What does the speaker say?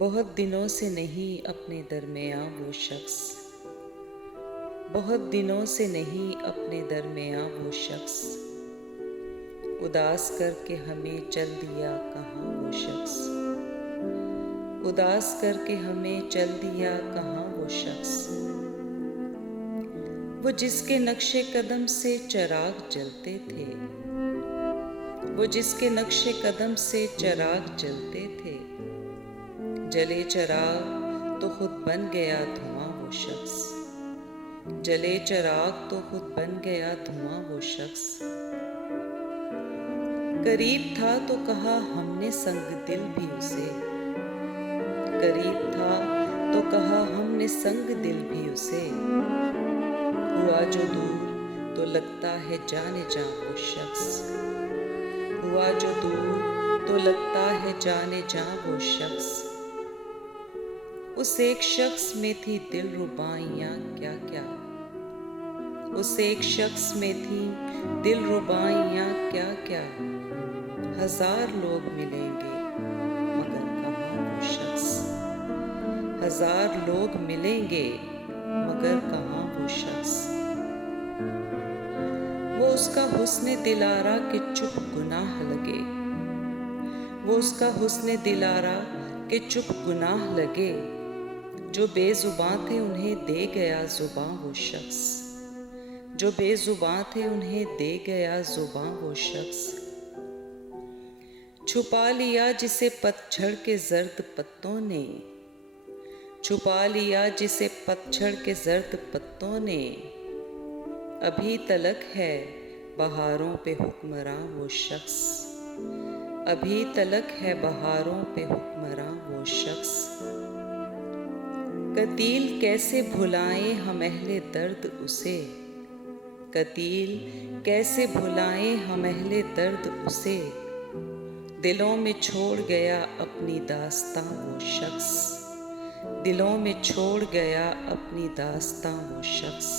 बहुत दिनों से नहीं अपने दरमियाँ वो शख्स, बहुत दिनों से नहीं अपने दरमियाँ वो शख्स, उदास करके हमें चल दिया कहाँ वो शख्स, उदास करके हमें चल दिया कहाँ वो शख्स। वो जिसके नक्शे कदम से चिराग जलते थे, वो जिसके नक्शे कदम से चिराग जलते थे, जले चिराग तो खुद बन गया धुआं वो शख्स, जले चिराग तो खुद बन गया धुआं वो शख्स। करीब था तो कहा हमने संग दिल भी उसे, करीब था तो कहा हमने संग दिल भी उसे, हुआ जो दूर तो लगता है जाने जा वो शख्स, हुआ जो दूर तो लगता है जाने जा वो शख्स। उस एक शख्स में थी दिल रुबाइयाँ क्या क्या, उस एक शख्स में थी दिल रुबाइयाँ क्या क्या। हजार लोग मिलेंगे मगर कहाँ वो शख्स, हजार लोग मिलेंगे मगर कहाँ वो शख्स। वो उसका हुस्ने दिलारा के चुप गुनाह लगे, वो उसका हुस्ने दिलारा के चुप गुनाह लगे, जो बेजुबां थे उन्हें दे गया जुबां वो शख्स, जो बेजुबां थे उन्हें दे गया जुबां वो शख्स। छुपा लिया जिसे पतझड़ के जर्द पत्तों ने, छुपा लिया जिसे पतझड़ के जर्द पत्तों ने, अभी तलक है बहारों पे हुक्मरां वो शख्स, अभी तलक है बहारों पे हुक्मरां वो शख्स। कतील कैसे भुलाएं हम अहले दर्द उसे, कतील कैसे भुलाएं हम अहले दर्द उसे, दिलों में छोड़ गया अपनी दास्तां वो शख्स, दिलों में छोड़ गया अपनी दास्तां वो शख्स।